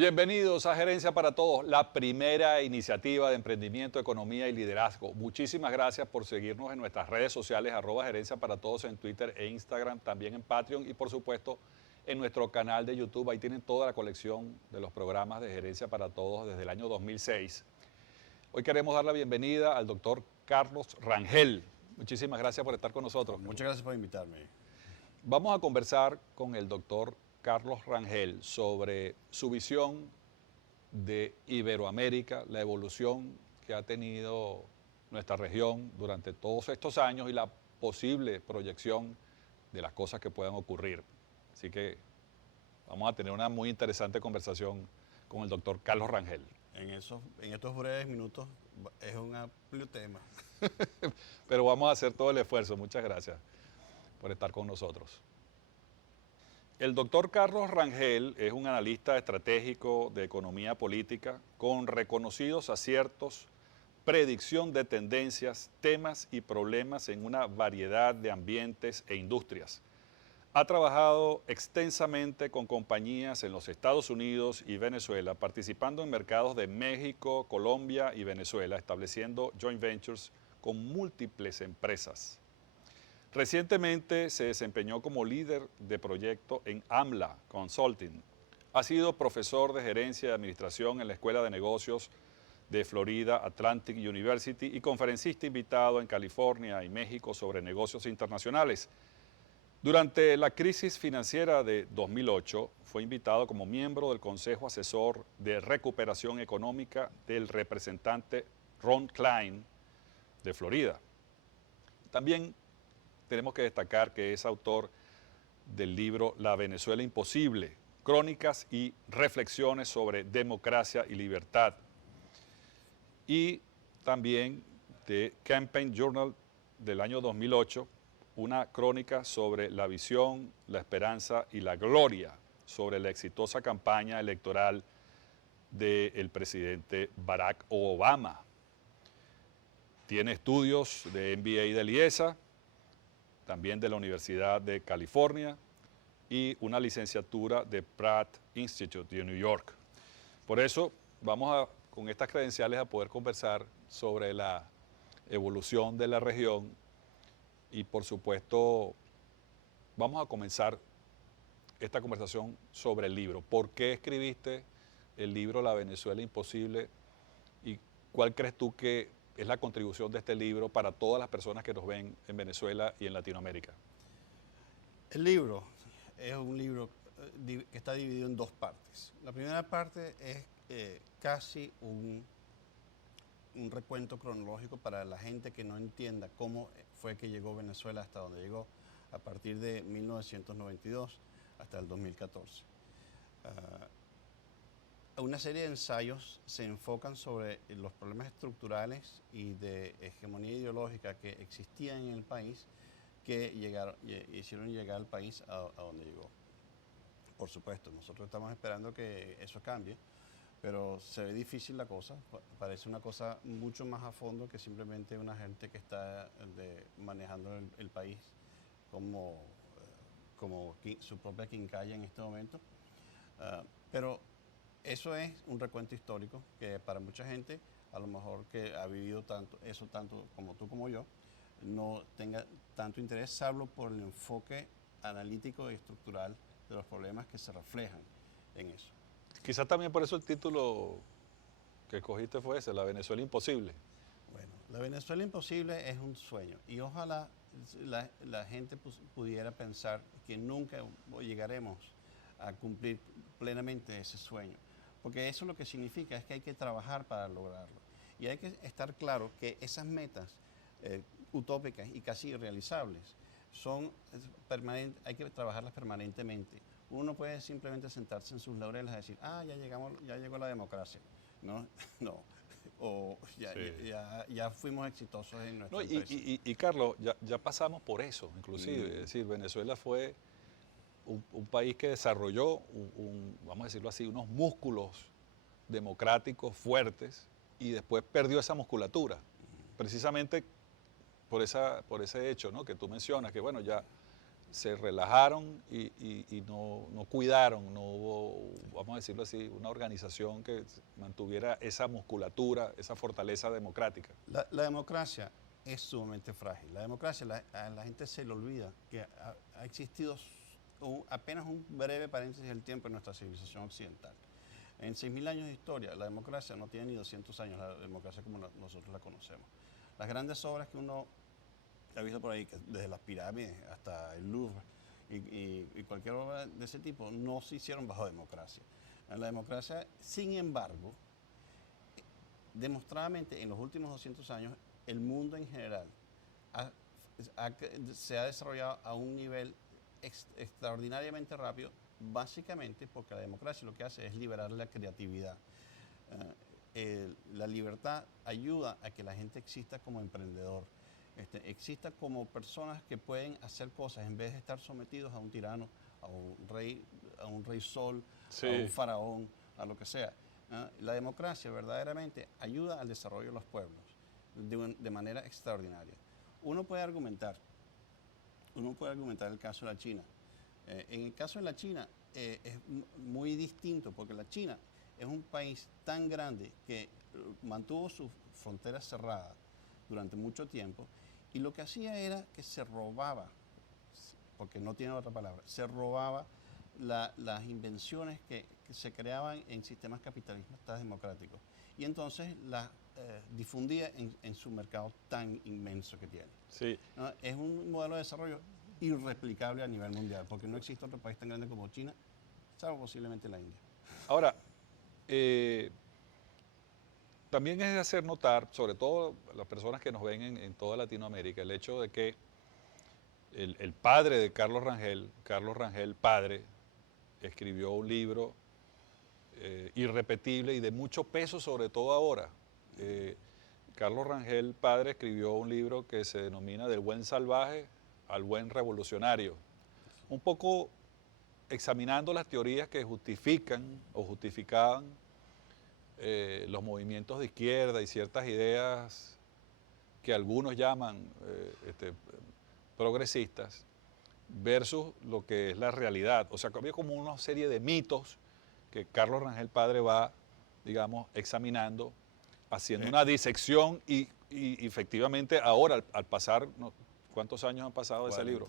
Bienvenidos a Gerencia para Todos, la primera iniciativa de emprendimiento, economía y liderazgo. Muchísimas gracias por seguirnos en nuestras redes sociales, @Gerencia para Todos en Twitter e Instagram, también en Patreon y por supuesto en nuestro canal de YouTube. Ahí tienen toda la colección de los programas de Gerencia para Todos desde el año 2006. Hoy queremos dar la bienvenida al doctor Carlos Rangel. Muchísimas gracias por estar con nosotros. Muchas gracias por invitarme. Vamos a conversar con el doctor Carlos Rangel sobre su visión de Iberoamérica, la evolución que ha tenido nuestra región durante todos estos años y la posible proyección de las cosas que puedan ocurrir. Así que vamos a tener una muy interesante conversación con el doctor Carlos Rangel. En estos breves minutos es un amplio tema. Pero vamos a hacer todo el esfuerzo. Muchas gracias por estar con nosotros. El doctor Carlos Rangel es un analista estratégico de economía política con reconocidos aciertos, predicción de tendencias, temas y problemas en una variedad de ambientes e industrias. Ha trabajado extensamente con compañías en los Estados Unidos y Venezuela, participando en mercados de México, Colombia y Venezuela, estableciendo joint ventures con múltiples empresas. Recientemente se desempeñó como líder de proyecto en AMLA Consulting. Ha sido profesor de gerencia y administración en la Escuela de Negocios de Florida Atlantic University y conferencista invitado en California y México sobre negocios internacionales. Durante la crisis financiera de 2008 fue invitado como miembro del Consejo Asesor de Recuperación Económica del representante Ron Klein de Florida. También tenemos que destacar que es autor del libro La Venezuela Imposible, crónicas y reflexiones sobre democracia y libertad. Y también de Campaign Journal del año 2008, una crónica sobre la visión, la esperanza y la gloria sobre la exitosa campaña electoral del presidente Barack Obama. Tiene estudios de MBA de IESA, también de la Universidad de California y una licenciatura de Pratt Institute de New York. Por eso vamos con estas credenciales a poder conversar sobre la evolución de la región y por supuesto vamos a comenzar esta conversación sobre el libro. ¿Por qué escribiste el libro La Venezuela Imposible y cuál crees tú que es la contribución de este libro para todas las personas que nos ven en Venezuela y en Latinoamérica? El libro es un libro que está dividido en dos partes. La primera parte es casi un recuento cronológico para la gente que no entienda cómo fue que llegó Venezuela hasta donde llegó a partir de 1992 hasta el 2014. Una serie de ensayos se enfocan sobre los problemas estructurales y de hegemonía ideológica que existían en el país que hicieron llegar al país a donde llegó. Por supuesto, nosotros estamos esperando que eso cambie, pero se ve difícil la cosa. Parece una cosa mucho más a fondo que simplemente una gente que está manejando el país como su propia quincalla en este momento. Pero eso es un recuento histórico que para mucha gente, a lo mejor que ha vivido tanto como tú como yo, no tenga tanto interés, salvo por el enfoque analítico y estructural de los problemas que se reflejan en eso. Quizás también por eso el título que escogiste fue ese, La Venezuela Imposible. Bueno, La Venezuela Imposible es un sueño y ojalá la gente pudiera pensar que nunca llegaremos a cumplir plenamente ese sueño. Porque eso lo que significa es que hay que trabajar para lograrlo. Y hay que estar claro que esas metas utópicas y casi irrealizables hay que trabajarlas permanentemente. Uno no puede simplemente sentarse en sus laureles y decir, ya llegó la democracia. No, no. O ya fuimos exitosos en nuestra empresa. Y Carlos, ya pasamos por eso, inclusive. Es decir, Venezuela fue un país que desarrolló, vamos a decirlo así, unos músculos democráticos fuertes y después perdió esa musculatura, precisamente por ese hecho, ¿no?, que tú mencionas, que bueno, ya se relajaron y no cuidaron, no hubo, vamos a decirlo así, una organización que mantuviera esa musculatura, esa fortaleza democrática. La democracia es sumamente frágil. La democracia, a la gente se le olvida que ha existido apenas un breve paréntesis del tiempo en nuestra civilización occidental. En 6.000 años de historia, la democracia no tiene ni 200 años, la democracia como nosotros la conocemos. Las grandes obras que uno ha visto por ahí, desde las pirámides hasta el Louvre y cualquier obra de ese tipo, no se hicieron bajo democracia. La democracia, sin embargo, demostradamente en los últimos 200 años, el mundo en general se ha desarrollado a un nivel extraordinariamente rápido, básicamente porque la democracia lo que hace es liberar la creatividad. La libertad ayuda a que la gente exista como emprendedor, exista como personas que pueden hacer cosas en vez de estar sometidos a un tirano, a un rey sol, Sí. a un faraón, a lo que sea. La democracia verdaderamente ayuda al desarrollo de los pueblos de manera extraordinaria. Uno puede argumentar el caso de la China. En el caso de la China es muy distinto porque la China es un país tan grande que mantuvo sus fronteras cerradas durante mucho tiempo y lo que hacía era que se robaba, porque no tiene otra palabra, se robaba las invenciones que se creaban en sistemas capitalistas democráticos y entonces las difundía en su mercado tan inmenso que tiene. Sí. ¿No? Es un modelo de desarrollo irreplicable a nivel mundial, porque no existe otro país tan grande como China, salvo posiblemente la India. Ahora, también es de hacer notar, sobre todo las personas que nos ven en toda Latinoamérica, el hecho de que el padre de Carlos Rangel padre, escribió un libro irrepetible y de mucho peso, sobre todo ahora. Carlos Rangel padre escribió un libro que se denomina Del buen salvaje al buen revolucionario. Un poco examinando las teorías que justifican o justificaban los movimientos de izquierda y ciertas ideas que algunos llaman progresistas versus lo que es la realidad. O sea, que había como una serie de mitos que Carlos Rangel padre va, digamos, examinando, haciendo una disección y efectivamente ahora, al pasar, ¿cuántos años han pasado de ese libro?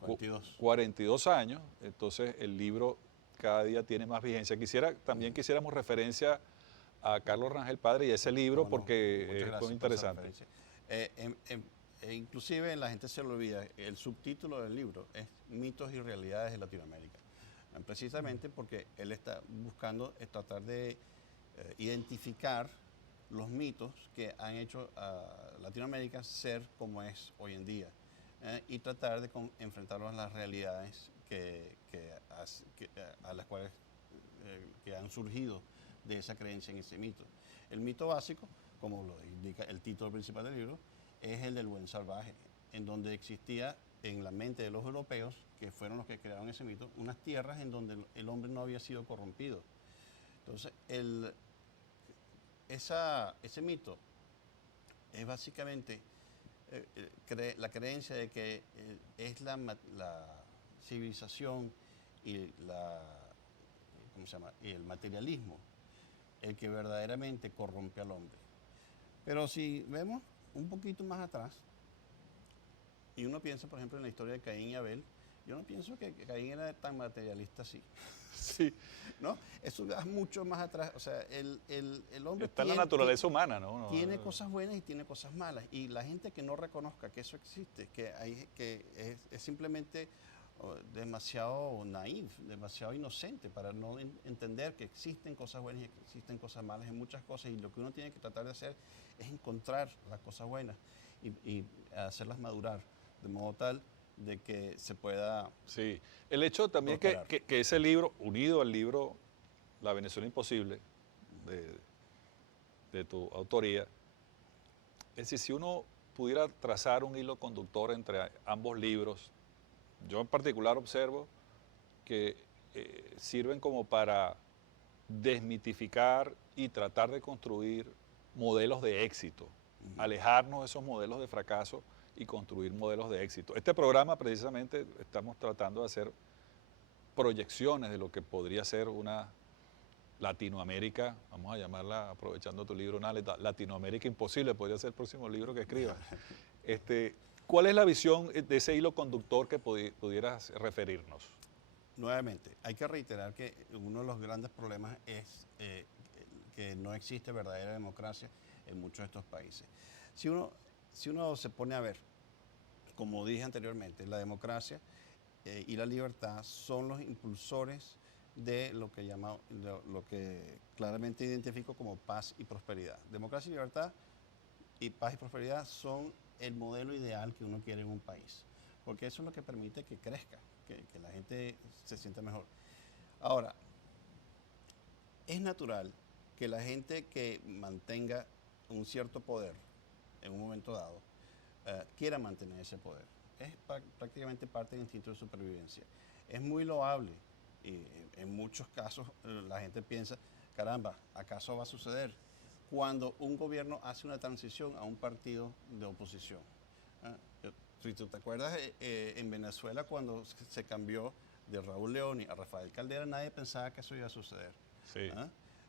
42. 42 años, entonces el libro cada día tiene más vigencia. También quisiéramos referencia a Carlos Rangel padre y ese libro porque es muy interesante. Inclusive la gente se lo olvida, el subtítulo del libro es Mitos y Realidades de Latinoamérica, precisamente porque él está buscando tratar de identificar los mitos que han hecho a Latinoamérica ser como es hoy en día y tratar de enfrentarlos a las realidades a las cuales que han surgido de esa creencia en ese mito. El mito básico, como lo indica el título principal del libro, es el del buen salvaje, en donde existía en la mente de los europeos, que fueron los que crearon ese mito, unas tierras en donde el hombre no había sido corrompido. Entonces, ese mito es básicamente la creencia de que es la civilización y y el materialismo el que verdaderamente corrompe al hombre. Pero si vemos un poquito más atrás y uno piensa, por ejemplo, en la historia de Caín y Abel, yo no pienso que Caín era tan materialista así. Sí. ¿No? Eso va mucho más atrás. O sea, el hombre está en la naturaleza humana, ¿no? Tiene cosas buenas y tiene cosas malas. Y la gente que no reconozca que eso existe, que es simplemente demasiado naif, demasiado inocente para no entender que existen cosas buenas y que existen cosas malas en muchas cosas. Y lo que uno tiene que tratar de hacer es encontrar las cosas buenas y hacerlas madurar de modo tal de que se pueda... Sí, el hecho también que ese libro, unido al libro La Venezuela Imposible, de tu autoría, es decir, si uno pudiera trazar un hilo conductor entre ambos libros, yo en particular observo que sirven como para desmitificar y tratar de construir modelos de éxito, alejarnos de esos modelos de fracaso y construir modelos de éxito. Este programa precisamente estamos tratando de hacer proyecciones de lo que podría ser una Latinoamérica, vamos a llamarla, aprovechando tu libro, una Latinoamérica imposible, podría ser el próximo libro que escribas. ¿Cuál es la visión de ese hilo conductor que pudieras referirnos? Nuevamente, hay que reiterar que uno de los grandes problemas es que no existe verdadera democracia en muchos de estos países. Si uno se pone a ver, como dije anteriormente, la democracia y la libertad son los impulsores de lo que claramente identifico como paz y prosperidad. Democracia y libertad y paz y prosperidad son el modelo ideal que uno quiere en un país, porque eso es lo que permite que crezca, que la gente se sienta mejor. Ahora, es natural que la gente que mantenga un cierto poder en un momento dado quiera mantener ese poder. Es prácticamente parte del instinto de supervivencia. Es muy loable y en muchos casos la gente piensa, caramba, ¿acaso va a suceder? Cuando un gobierno hace una transición a un partido de oposición. Si tú te acuerdas, en Venezuela cuando se cambió de Raúl Leoni a Rafael Caldera, nadie pensaba que eso iba a suceder. Sí.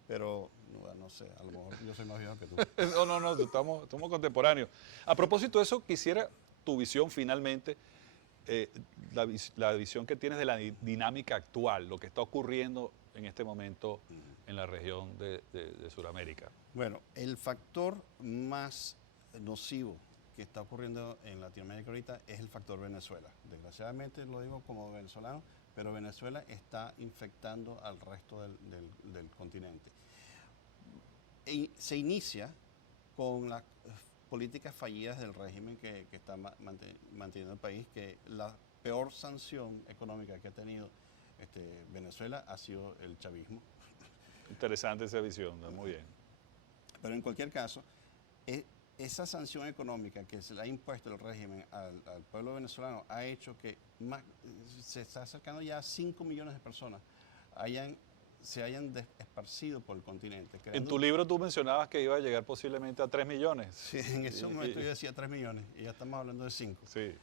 Pero, no sé, a lo mejor yo soy más viejo que tú. No, estamos contemporáneos. A propósito de eso, quisiera tu visión finalmente, la visión que tienes de la dinámica actual, lo que está ocurriendo en este momento en la región de Sudamérica. Bueno, el factor más nocivo que está ocurriendo en Latinoamérica ahorita es el factor Venezuela. Desgraciadamente lo digo como venezolano, pero Venezuela está infectando al resto del continente. Y se inicia con las políticas fallidas del régimen que está manteniendo el país, que la peor sanción económica que ha tenido Venezuela ha sido el chavismo. Interesante esa visión, muy bien. Pero en cualquier caso, esa sanción económica que se le ha impuesto el régimen al pueblo venezolano ha hecho que se está acercando ya a 5 millones de personas se hayan esparcido por el continente. En tu libro tú mencionabas que iba a llegar posiblemente a 3 millones. Sí, en ese momento yo decía 3 millones y ya estamos hablando de 5. Sí.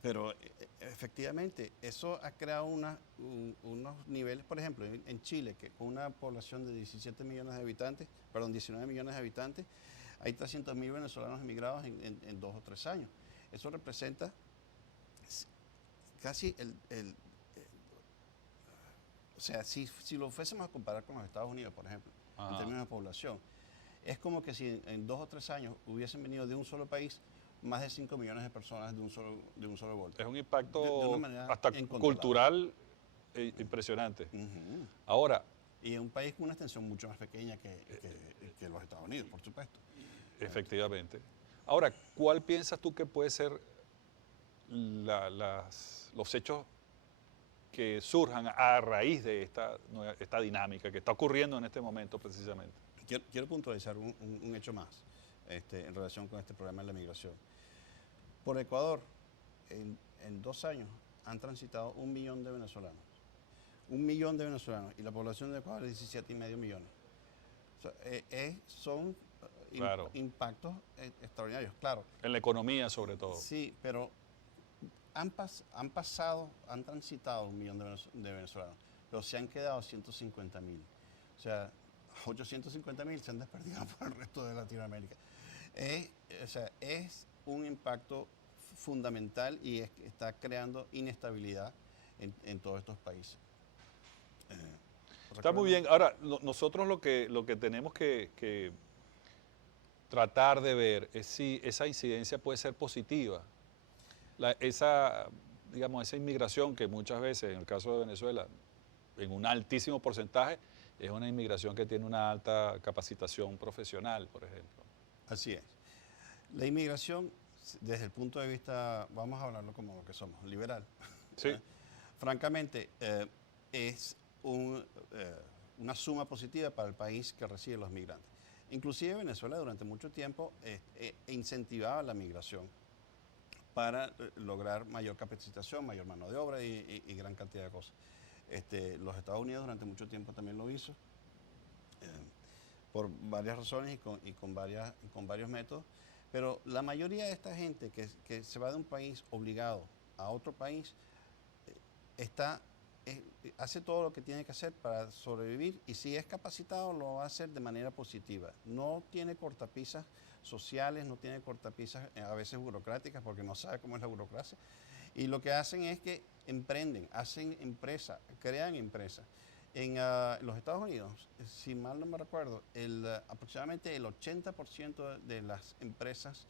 Pero efectivamente, eso ha creado unos niveles, por ejemplo, en Chile, que con una población de 19 millones de habitantes, hay 300.000 venezolanos emigrados en 2 o 3 años. Eso representa casi o sea, si lo fuésemos a comparar con los Estados Unidos, por ejemplo, en términos de población, es como que si en 2 o 3 años hubiesen venido de un solo país más de 5 millones de personas de un solo golpe. Es un impacto hasta cultural impresionante. Ahora... Y es un país con una extensión mucho más pequeña que los Estados Unidos, por supuesto. Efectivamente. Ahora, ¿cuál piensas tú que puede ser los hechos que surjan a raíz de esta dinámica que está ocurriendo en este momento precisamente? Quiero puntualizar un hecho más en relación con este problema de la migración. Por Ecuador, en 2 años han transitado 1 millón de venezolanos. 1 millón de venezolanos y la población de Ecuador es 17,5 millones. O sea, son impactos extraordinarios, claro. En la economía sobre todo. Sí, pero han transitado 1 millón de venezolanos, pero se han quedado 150,000. O sea, 850,000 se han desperdigado por el resto de Latinoamérica. Es un impacto fundamental y está creando inestabilidad en todos estos países. Está muy bien. Ahora, nosotros lo que tenemos que tratar de ver es si esa incidencia puede ser positiva. Esa inmigración que muchas veces, en el caso de Venezuela, en un altísimo porcentaje, es una inmigración que tiene una alta capacitación profesional, por ejemplo. Así es. La inmigración, desde el punto de vista, vamos a hablarlo como lo que somos, liberal. Sí. Francamente, es una suma positiva para el país que recibe los migrantes. Inclusive Venezuela durante mucho tiempo incentivaba la migración para lograr mayor capacitación, mayor mano de obra y gran cantidad de cosas. Los Estados Unidos durante mucho tiempo también lo hizo, por varias razones y con varios métodos, Pero la mayoría de esta gente que se va de un país obligado a otro país, está, hace todo lo que tiene que hacer para sobrevivir y si es capacitado lo va a hacer de manera positiva. No tiene cortapisas sociales, no tiene cortapisas a veces burocráticas porque no sabe cómo es la burocracia. Y lo que hacen es que emprenden, hacen empresas, crean empresas. En los Estados Unidos, si mal no me recuerdo, aproximadamente el 80% de las empresas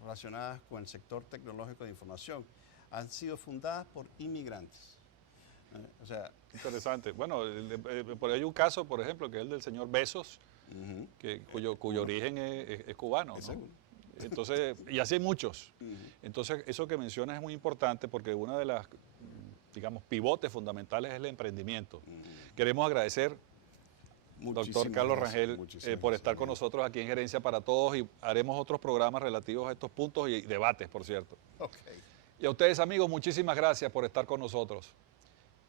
relacionadas con el sector tecnológico de información han sido fundadas por inmigrantes. O sea, Interesante. Bueno, por ahí hay un caso, por ejemplo, que es el del señor Bezos, cuyo origen es cubano, ¿no? Entonces, y así hay muchos. Entonces, eso que mencionas es muy importante porque una de las, digamos, pivotes fundamentales es el emprendimiento. Queremos agradecer, doctor Carlos Rangel, por estar con nosotros aquí en Gerencia para Todos y haremos otros programas relativos a estos puntos y debates, por cierto. Y a ustedes, amigos, muchísimas gracias por estar con nosotros.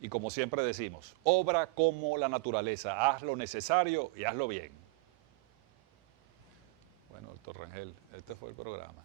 Y como siempre decimos, obra como la naturaleza, haz lo necesario y hazlo bien. Bueno, doctor Rangel, este fue el programa.